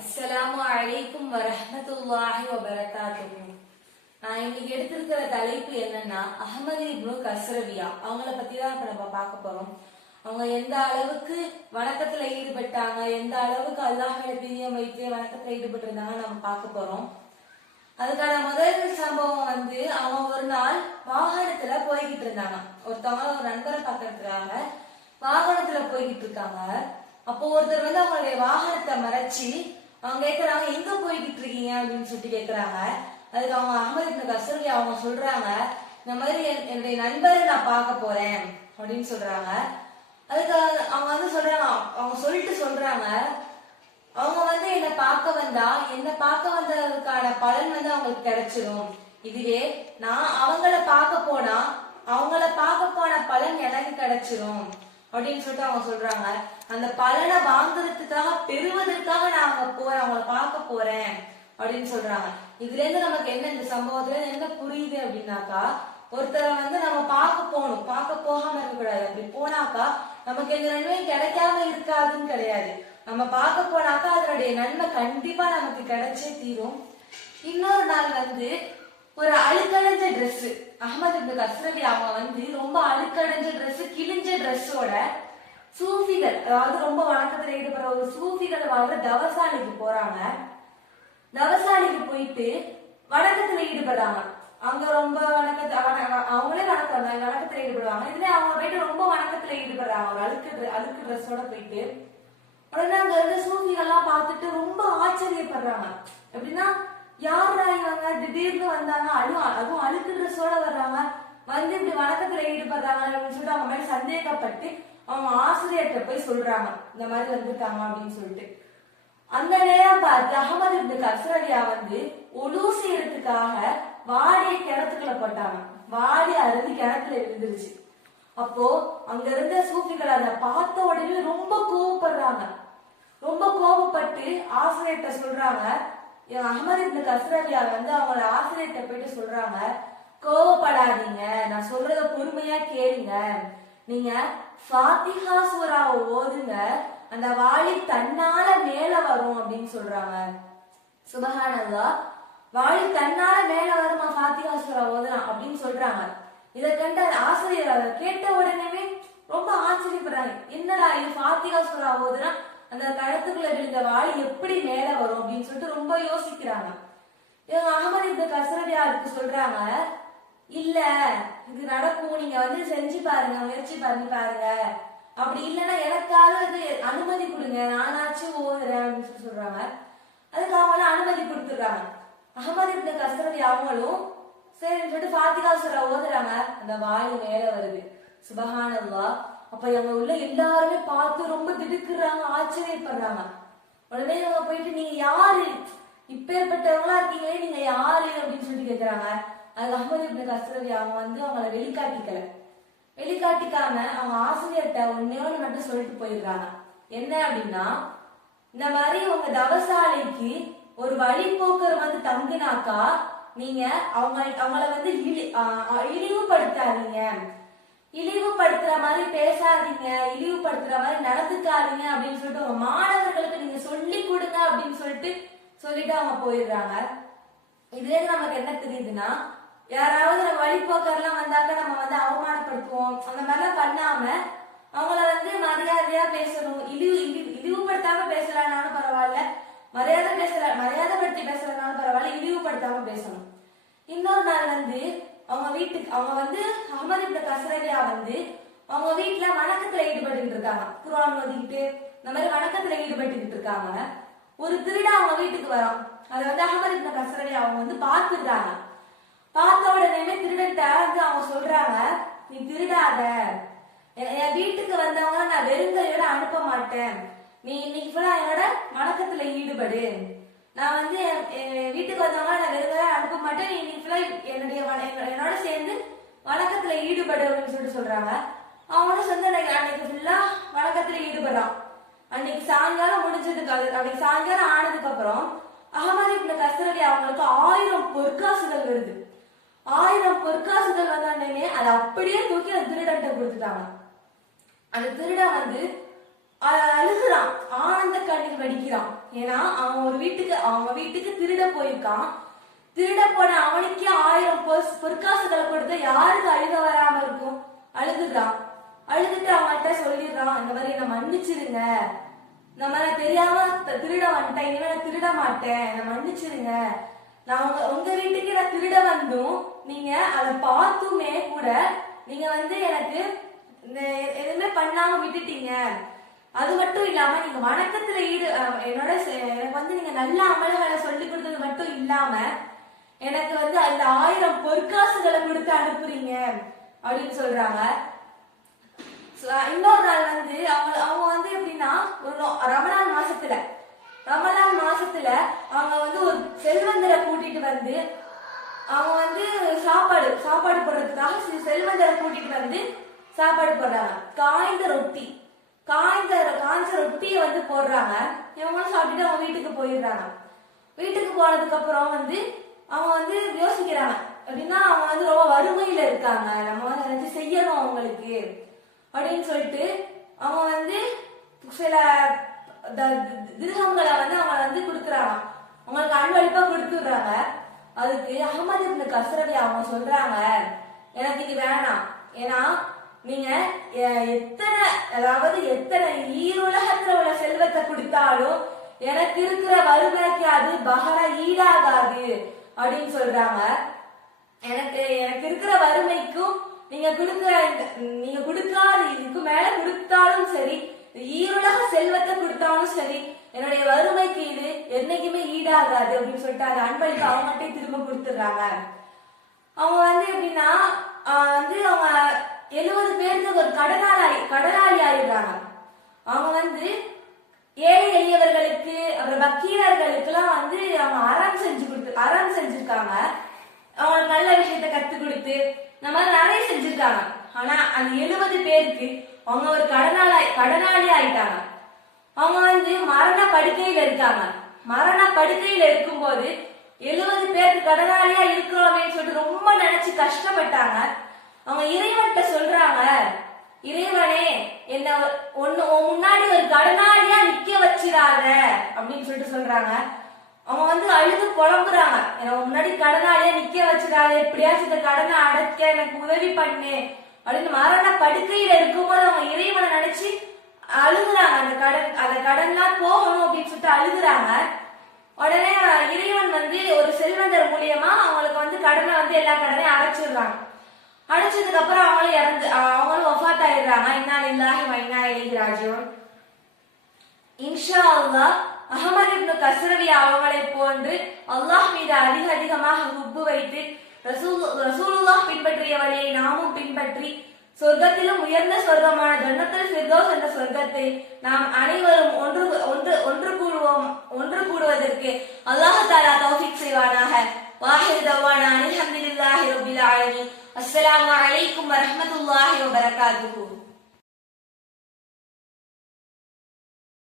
அஸ்ஸலாமு அலைக்கும் வரஹ்மத்துல்லாஹி வபரகாத்துஹு. நான் இன்னைக்கு எடுத்திருக்கிற தலைப்பு என்னன்னா அகமது இப்னு கஸ்ரவியா. அவங்கள பத்தி தான் இப்ப நம்ம பார்க்க போறோம். அவங்க எந்த அளவுக்கு வணக்கத்துல ஈடுபட்டாங்க எந்த அளவுக்கு அல்லாஹ்வை பிரியம் வைத்து வணக்கத்துல ஈடுபட்டு இருந்தாங்க நம்ம பார்க்க போறோம். அதுக்கான முதல் சம்பவம் வந்து அவங்க ஒரு நாள் வாகனத்துல போய்கிட்டு இருந்தாங்க. ஒருத்தவங்க ஒரு நண்பரை பாக்கிறதுக்காக வாகனத்துல போய்கிட்டு இருக்காங்க. அப்போ ஒருத்தர் வந்து அவங்களுடைய வாகனத்தை மறைச்சு அவங்க கேக்குறாங்க எங்க போய்கிட்டு இருக்கீங்க அப்படின்னு சொல்லிட்டு கேக்குறாங்க. அதுக்கு அவங்க அகமது இப்னு கஸ்தூரி அவங்க சொல்றாங்க இந்த மாதிரி என்- என்னுடைய நண்பரை நான் பார்க்க போறேன் அப்படின்னு சொல்றாங்க. அதுக்கு அவங்க வந்து சொல்றாங்க அவங்க சொல்லிட்டு சொல்றாங்க அவங்க வந்து என்ன பார்க்க வந்தா என்ன பார்க்க வந்ததுக்கான பலன் வந்து அவங்களுக்கு கிடைச்சிடும் இதுவே நான் அவங்கள பார்க்க போனா அவங்கள பார்க்க போன பலன் எனக்கு கிடைச்சிரும் அப்படின்னு சொல்லிட்டு அவங்க சொல்றாங்க. அந்த பலனை வாங்குறதுக்காக பெறுவதற்காக நான் போறேன் அவங்கள பார்க்க போறேன் அப்படின்னு சொல்றாங்க. இதுல இருந்து நமக்கு என்ன இந்த சம்பவத்துல என்ன புரியுது அப்படின்னாக்கா ஒருத்தரை வந்து நம்ம பார்க்க போகணும். பார்க்க போகாம இருக்க கூடாது அப்படி போனாக்கா நமக்கு எந்த நன்மையும் கிடைக்காம இருக்காதுன்னு கிடையாது. நம்ம பார்க்க போனாக்கா அதனுடைய நன்மை கண்டிப்பா நமக்கு கிடைச்சே தீரும். இன்னொரு நாள் வந்து ஒரு அழுக்கடைஞ்ச ட்ரெஸ் அகமது இப்னு கஸ்ரவி அவங்க வந்து ரொம்ப அழுக்கடைஞ்ச ட்ரெஸ் கிழிஞ்ச ட்ரெஸ்ஸோட சூஃபிகள் அதாவது ரொம்ப வணக்கத்துல ஈடுபடுற ஒரு சூஃபிகள் வாழ்ற தவசாலைக்கு போறாங்க. தவசாலைக்கு போயிட்டு வணக்கத்துல ஈடுபடுறாங்க. அங்க ரொம்ப வணக்கத்தை அவங்களே வணக்கம் வந்தாங்க வணக்கத்துல ஈடுபடுவாங்க. இதுல அவங்க போயிட்டு ரொம்ப வணக்கத்துல ஈடுபடுறாங்க ஒரு அழுக்கு அழுக்கு ட்ரெஸ்ஸோட போயிட்டு. உடனே அங்க இருந்த சூஃபிகள்லாம் பார்த்துட்டு ரொம்ப ஆச்சரியப்படுறாங்க. எப்படின்னா யாரா இவங்க? திடீர்னு வந்தாங்க அதுவும் அதுவும் அழுக்கு ட்ரெஸ்ஸோட வர்றாங்க. வந்து இப்படி வணக்கத்துல ஈடுபடுறாங்க அப்படின்னு சொல்லிட்டு அவங்க மேல சந்தேகப்பட்டு அவங்க ஆசிரியர்கிட்ட போய் சொல்றாங்க இந்த மாதிரி வந்திருக்காங்க அப்படின்னு சொல்லிட்டு. அந்த நேரம் பார்த்து அகமது இப்னு கஸ்ரலியா வந்து ஒலு செய்யறதுக்காக வாடிய கிணத்துக்குள்ள போட்டாங்க. வாடி அருந்தி கிணத்துல விழுந்துருச்சு. அப்போ அங்க இருந்த சூஃபிகள் அதை பார்த்த உடனே ரொம்ப கோவப்படுறாங்க. ரொம்ப கோவப்பட்டு ஆசிரியர்கிட்ட சொல்றாங்க என் அகமது இப்னு கஸ்ரலியா வந்து அவங்களோட ஆசிரியர்கிட்ட போயிட்டு சொல்றாங்க கோவப்படாதீங்க நான் சொல்றத பொறுமையா கேளுங்க. நீங்க ஃபாத்திஹா சூராவை ஓதுங்க அந்த வாளி தன்னால மேல வரும் அப்படின்னு சொல்றாங்க. சுபஹானல்லா வாளி தன்னால மேல வருமா ஃபாத்திஹா சூரா ஓதலாம் அப்படின்னு சொல்றாங்க. இதை கண்ட ஆசிரியர் அவர் கேட்ட உடனே ரொம்ப ஆச்சரியப்படுறாங்க. என்னடா இது ஃபாத்திஹா சூரா ஓதுனா அந்த கழுத்துக்குள்ள விழுந்த வாளி எப்படி மேல வரும் அப்படின்னு சொல்லிட்டு ரொம்ப யோசிக்கிறாங்க. இவங்க அகமது இந்த கசரடியாருக்கு சொல்றாங்க இல்ல வந்து செஞ்சு பாருங்க முயற்சி பண்ணி பாருங்க. அப்படி இல்லைன்னா எனக்காக இது அனுமதி கொடுங்க. நானாச்சும் ஓதுறேன் அப்படின்னு சொல்லி சொல்றாங்க. அதுக்கு அவங்களும் அனுமதி கொடுத்துடுறாங்க. அகமது இந்த கசரடி அவங்களும் சரின்னு சொல்லிட்டு ஃபாத்திகா சுரா ஓதுறாங்க. அந்த வாயு மேல வருது. சுபஹானல்லா. அப்ப எங்க உள்ள எல்லாருமே பார்த்து ரொம்ப திடுக்குறாங்க ஆச்சரியப்படுறாங்க. உடனே அவங்க போயிட்டு நீங்க யாரு? இப்பேற்பட்டவங்களா இருக்கீங்களே நீங்க யாரு? அப்படின்னு சொல்லி கேக்குறாங்க. அது அஹமது இப்னு கஸ்ரவி அவங்க வந்து அவங்கள வெளிக்காட்டிக்கல. வெளிக்காட்டிக்காம அவங்க ஆசிரியர்கிட்ட ஒன்னே ஒன்று மட்டும் சொல்லிட்டு போயிடுறாங்க. என்ன அப்படின்னா இந்த மாதிரி உங்க தவசாலைக்கு ஒரு வழிபோக்கர் வந்து தங்கினாக்கா நீங்க அவங்க அவங்கள வந்து இழி- இழிவுபடுத்தாதீங்க. இழிவுபடுத்துற மாதிரி பேசாதீங்க. இழிவுபடுத்துற மாதிரி நடந்துக்காதீங்க அப்படின்னு சொல்லிட்டு உங்க மாணவர்களுக்கு நீங்க சொல்லி கொடுங்க அப்படின்னு சொல்லிட்டு சொல்லிட்டு அவங்க போயிடுறாங்க. இதுல நமக்கு என்ன தெரியுதுன்னா யாராவது நம்ம வழிபோக்கர்லாம் வந்தாக்க நம்ம வந்து அவமானப்படுத்துவோம். அந்த மாதிரிலாம் பண்ணாம அவங்கள வந்து மரியாதையா பேசணும். இழிவு இழிவு இழிவுபடுத்தாம பேசலாம்னாலும் பரவாயில்ல. மரியாதை பேசல மரியாதைப்படுத்தி பேசுறதுனாலும் பரவாயில்ல. இழிவுபடுத்தாம பேசணும். இன்னொரு நாள் வந்து அவங்க வீட்டுக்கு அவங்க வந்து அகமது இப்னு கசரவியா வந்து அவங்க வீட்டுல வணக்கத்துல ஈடுபட்டுக்கிட்டு இருக்காங்க. குரான் ஓதிக்கிட்டு இந்த மாதிரி வணக்கத்துல ஈடுபட்டுக்கிட்டு இருக்காங்க. ஒரு திருடா அவங்க வீட்டுக்கு வரோம் அதை வந்து அகமது இப்னு கசரவியா அவங்க வந்து பாத்துடுறாங்க பார்த்த உடனே திருடன்ட்ட வந்து அவங்க சொல்றாங்க நீ திருடாத. என் என் வீட்டுக்கு வந்தவங்க நான் வெறுங்கையோட அனுப்ப மாட்டேன். நீ இன்னைக்கு ஃபுல்லா என்னோட வணக்கத்துல ஈடுபடு. நான் வந்து என் வீட்டுக்கு வந்தவங்க நான் வெறுங்கையோட அனுப்ப மாட்டேன். நீ இன்னைக்கு ஃபுல்லா என்னுடைய என்னோட- சேர்ந்து வணக்கத்துல ஈடுபடு அப்படின்னு சொல்லிட்டு சொல்றாங்க. அவனும் சொந்த அன்னைக்கு ஃபுல்லா வணக்கத்துல ஈடுபடுறான். அன்னைக்கு சாயங்காலம் முடிஞ்சதுக்கு அது- அன்னைக்கு சாயங்காலம் ஆனதுக்கு அப்புறம் அகமது இப்னு கஸ்ரவி அவங்களுக்கு ஆயிரம் பொற்காசுகள் வருது. ஆயிரம் பொற்காசுகள் வந்தானே அதை அப்படியே தூக்கி அந்த திருடன்ட்ட கொடுத்துட்டாங்க அந்த திருடன் வந்து அழுகுறான் ஆனந்த கண்ணீர் வடிக்கிறான். ஏன்னா அவன் ஒரு வீட்டுக்கு அவங்க வீட்டுக்கு திருட போயிருக்கான். திருட போன அவனுக்கே ஆயிரம் பொற்காசுகளை கொடுத்த யாருக்கு அழுக வராம இருக்கும்? அழுகுறான். அழுதுட்டு அவன்கிட்ட சொல்லிடுறான் இந்த மாதிரி என்ன மன்னிச்சிருங்க. இந்த மாதிரி தெரியாம திருட வந்துட்டேன் இனிமே நான் திருட மாட்டேன். என்ன மன்னிச்சிருங்க. நான் உங்க உங்க வீட்டுக்கு நான் திருட வந்தும் நீங்க அதை பார்த்துமே கூட நீங்க வந்து எனக்கு எதுவுமே பண்ணாம விட்டுட்டீங்க. அது மட்டும் இல்லாம நீங்க வணக்கத்துல ஈடு என்னோட எனக்கு வந்து நீங்க நல்ல அமல்களை சொல்லி கொடுத்தது மட்டும் இல்லாம எனக்கு வந்து அந்த ஆயிரம் பொற்காசுகளை கொடுத்து அனுப்புறீங்க அப்படின்னு சொல்றாங்க. இன்னொரு நாள் வந்து அவங்க அவங்க வந்து எப்படின்னா ஒரு நோ- மாசத்துல ரமலான் மாசத்துல அவங்க வந்து ஒரு செல்வந்தரை கூட்டிட்டு வந்து அவங்க வந்து சாப்பாடு சாப்பாடு போடுறதுக்காக செல்வந்தரை கூட்டிட்டு வந்து சாப்பாடு போடுறாங்க. காய்ந்த ரொட்டி காய்ந்த காய்ஞ்ச ரொட்டியை வந்து போடுறாங்க. இவங்களும் சாப்பிட்டுட்டு அவங்க வீட்டுக்கு போயிடுறாங்க. வீட்டுக்கு போனதுக்கு அப்புறம் வந்து அவங்க வந்து யோசிக்கிறாங்க. அப்படின்னா அவங்க வந்து ரொம்ப வறுமையில இருக்காங்க. நம்ம வந்து ஏதாச்சும் செய்யணும் அவங்களுக்கு. அப்படின்னு சொல்லிட்டு அவங்க வந்து சில திருகங்களை வந்து அவங்க வந்து கொடுக்குறாங்க அவங்களுக்கு அன்பளிப்பா கொடுத்துடுறாங்க. அதுக்கு அகமது இப்னு கசரவி அவங்க சொல்றாங்க எனக்கு இது வேணாம். ஏன்னா நீங்க எத்தனை அதாவது எத்தனை ஈருலகத்துல உள்ள செல்வத்தை கொடுத்தாலும் எனக்கு இருக்கிற வறுமைக்கு அது பகர ஈடாகாது. அப்படின்னு சொல்றாங்க. எனக்கு எனக்கு இருக்கிற வறுமைக்கும் நீங்க கொடுக்குற நீங்க கொடுக்காத இதுக்கு மேல கொடுத்தாலும் சரி ஈருலக செல்வத்தை கொடுத்தாலும் சரி என்னுடைய வறுமைக்கு இது என்னைக்குமே ஈடாகாது அப்படின்னு சொல்லிட்டு அந்த அன்பளிப்பு மட்டும் திரும்ப கொடுத்துடுறாங்க. அவங்க வந்து எப்படின்னா வந்து அவங்க எழுபது பேருக்கு ஒரு கடனாளி கடனாளி ஆயிடுறாங்க. அவங்க வந்து ஏழை எளியவர்களுக்கு அப்புறம் பக்கீரர்களுக்கெல்லாம் வந்து அவங்க அறம் செஞ்சு கொடுத்து அறம் செஞ்சிருக்காங்க. அவங்களுக்கு நல்ல விஷயத்த கத்து கொடுத்து இந்த மாதிரி நிறைய செஞ்சிருக்காங்க. ஆனா அந்த எழுபது பேருக்கு அவங்க ஒரு கடனாளி கடனாளி ஆயிட்டாங்க. அவங்க வந்து மரண படுக்கையில இருக்காங்க. மரண படுக்கையில இருக்கும்போது எழுபது பேருக்கு கடனாளியா இருக்கிறோமேன்னு சொல்லிட்டு ரொம்ப நினைச்சு கஷ்டப்பட்டாங்க. அவங்க இறைவன்கிட்ட சொல்றாங்க இறைவனே என்ன ஒன்னு முன்னாடி ஒரு கடனாளியா நிக்க வச்சிடாத அப்படின்னு சொல்லிட்டு சொல்றாங்க. அவங்க வந்து அழுது புலம்புறாங்க. என்ன முன்னாடி கடனாளியா நிக்க வச்சிடாத. எப்படியாச்சும் இந்த கடனை அடைக்க எனக்கு உதவி பண்ணு. அப்படின்னு மரண படுக்கையில இருக்கும்போது அவங்க இறைவனை நினைச்சு அழுகுறாங்க. அந்த கடன் அந்த கடன்லாம் போகணும் அப்படின்னு சொல்லிட்டு அழுகுறாங்க. உடனே இறைவன் வந்து ஒரு செல்வந்தர் மூலியமா அவங்களுக்கு வந்து கடனை வந்து எல்லா கடனையும் அடைச்சிடுறாங்க. அடைச்சதுக்கு அப்புறம் அவங்களும் இறந்து அவங்களும் ஒஃபாத் ஆயிடுறாங்க இன்னா இல்லாஹி வைனா இலைஹி இன்ஷா அல்லா அகமது இப்னு கசரவி அவங்களை போன்று அல்லாஹ் மீது அதிக அதிகமாக உப்பு வைத்து ரசூல் ரசூலுல்லாஹ் பின்பற்றிய வழியை நாமும் பின்பற்றி சொர்க்கத்திலும் உயர்ந்த சொர்க்கமான ஜன்னத்தில் ஃபிர்தௌஸ் என்ற சொர்க்கத்தை நாம் அனைவரும் ஒன்று ஒன்று ஒன்று கூடுவோம் ஒன்று கூடுவதற்கு அல்லாஹ்